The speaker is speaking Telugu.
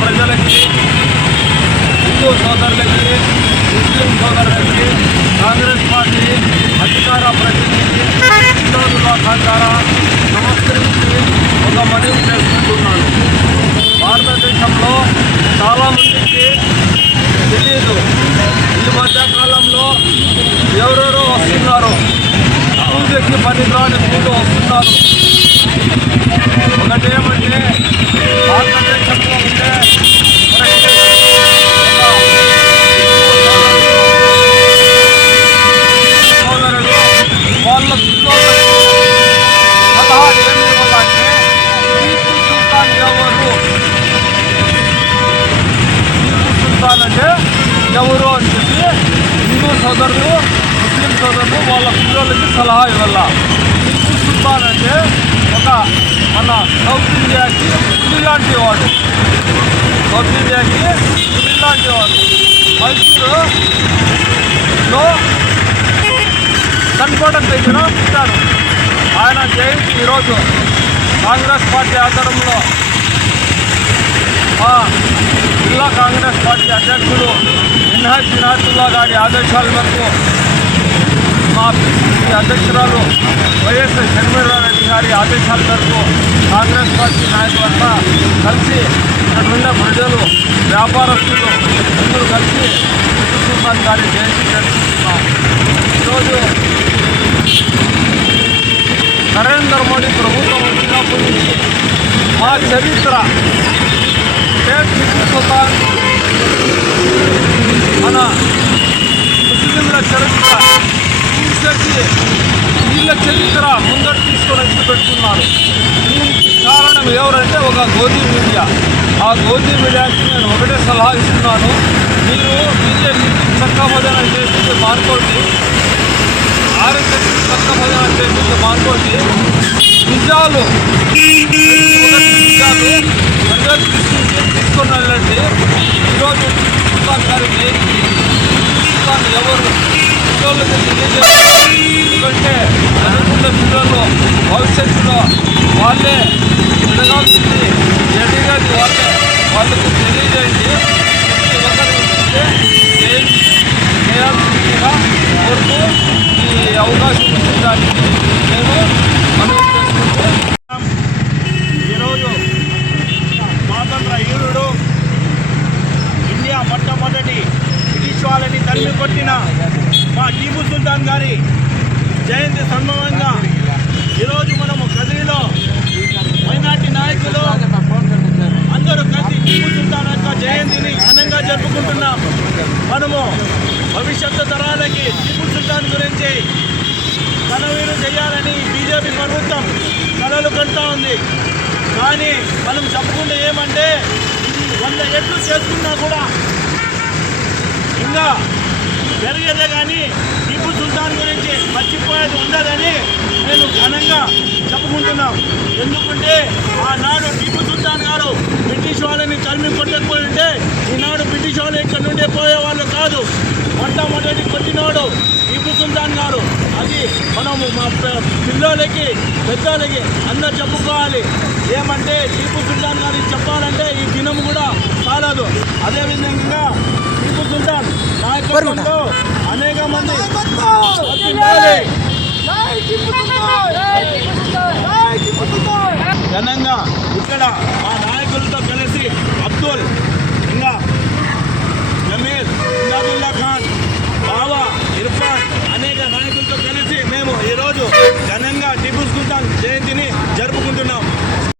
ప్రజలకి హిందూ సోదరులకి ముస్లిం సోదరులకి కాంగ్రెస్ పార్టీ అధికార ప్రతినిధి హిందువుల ద్వారా నమస్కరించి ఒక మనవి చేసుకుంటున్నాను భారతదేశంలో చాలామందికి తెలియదు ఈ మధ్యకాలంలో ఎవరెవరో వస్తున్నారు. పూజకి పనికిరాని పూలు వస్తున్నారు. ఒకటేమంటే భారతదేశంలో సోదరులు ముస్లిం సోదరులు వాళ్ళ పిల్లలకి సలహా ఇవ్వాల? టిప్పు సుల్తాన్ అంటే ఒక మన సౌత్ ఇండియాకి ఇల్లాంటి వాడు. సౌత్ ఇండియాకి ఇల్లాంటి వాడు. మైసూరులో కన్కోట దగ్గర పుట్టాడు ఆయన జయంతి ఈరోజు కాంగ్రెస్ పార్టీ ఆధ్వర్యంలో. మా జిల్లా కాంగ్రెస్ పార్టీ అధ్యక్షుడు మిన్హాజ్ మినాతుల్లా గారి ఆదేశాల మేరకు మా అధ్యక్షురాలు వైఎస్ షణ్మీరారెడ్డి గారి ఆదేశాల మేరకు కాంగ్రెస్ పార్టీ నాయకులంతా కలిసి ఇక్కడ ఉండే ప్రజలు వ్యాపారస్తులు అందరూ కలిసి కుటుంబాన్ని గారి జయంతి జరుపుకుంటున్నాం. ఈరోజు నరేంద్ర మోడీ ప్రభుత్వం వచ్చినప్పటి నుంచి మా చరిత్ర స్టేట్ సిక్స్ సుల్తాన్ మన ముస్లింల చరిత్ర తీసేసి వీళ్ళ చరిత్ర ముందర పెట్టుకున్నారు దీనికి కారణం ఎవరంటే ఒక గోధీ మీడియా. ఆ గోధీ మీడియాకి నేను ఒకటే సలహా ఇస్తున్నాను. మీరు బీజేపీకి చక్క భజన చేసి మానుకోండి ఆర్ఎస్ఎస్ చక్క భజన చేసి మానుకోండి నిజాలు. నిజాలు ప్రజల దృష్టికి వెళ్ళండి ఈరోజు సుల్తాన్ గారికి సుల్తాన్ ఎవరు? పిల్లలకి ఎందుకంటే అనుకున్న పిల్లలు భవిష్యత్తులో వాళ్ళే ఎదగాల్సింది. జరిగేది వాళ్ళే వాళ్ళకు తెలియజేయండి. ప్రతి ఒక్కరికి చేయాల్సిందిగా కోరుతూ ఈ అవకాశం ఇచ్చడానికి నేను మనవి చేసుకుంటూ ఈరోజు స్వాతంత్ర వీరుడు ఇండియా మొట్టమొదటి బ్రిటిష్ వాళ్ళని తరిమి కొట్టిన మా టీపు సుల్తాన్ గారి జయంతి సంభవంగా ఈరోజు మనము కదిరిలో మైనార్టీ నాయకులు అందరూ కలిసి టీపు సుల్తాన్ యొక్క జయంతిని ఘనంగా జరుపుకుంటున్నాం. మనము భవిష్యత్తు తరాలకి టీపు సుల్తాన్ గురించి కనవీరు చేయాలని బీజేపీ ప్రభుత్వం కలలు కంటా ఉంది. కానీ మనం చెప్పుకుంటే ఏమంటే ఇది వంద ఎట్లు చేసుకున్నా కూడా ఇంకా పెరిగేదే కానీ టిప్పు మర్చిపోయేది ఉండదని నేను ఘనంగా చెప్పుకుంటున్నాం. ఎందుకంటే ఆనాడు టిప్పు సుల్తాన్ గారు బ్రిటిష్ వాళ్ళని తరిమి కొట్టకపోయింటే ఈనాడు బ్రిటిష్ వాళ్ళు ఇక్కడ నుండి పోయేవాళ్ళు కాదు. మొట్టమొదటి కొట్టినోడు టిప్పు సుల్తాన్ గారు. అది మనము మా పిల్లలకి పెద్దలకి అందరు చెప్పుకోవాలి. ఏమంటే టిప్పు సుల్తాన్ గారికి చెప్పాలంటే ఈ దినం కూడా చాలదు. అదేవిధంగా ఘనంగా ఇక్కడ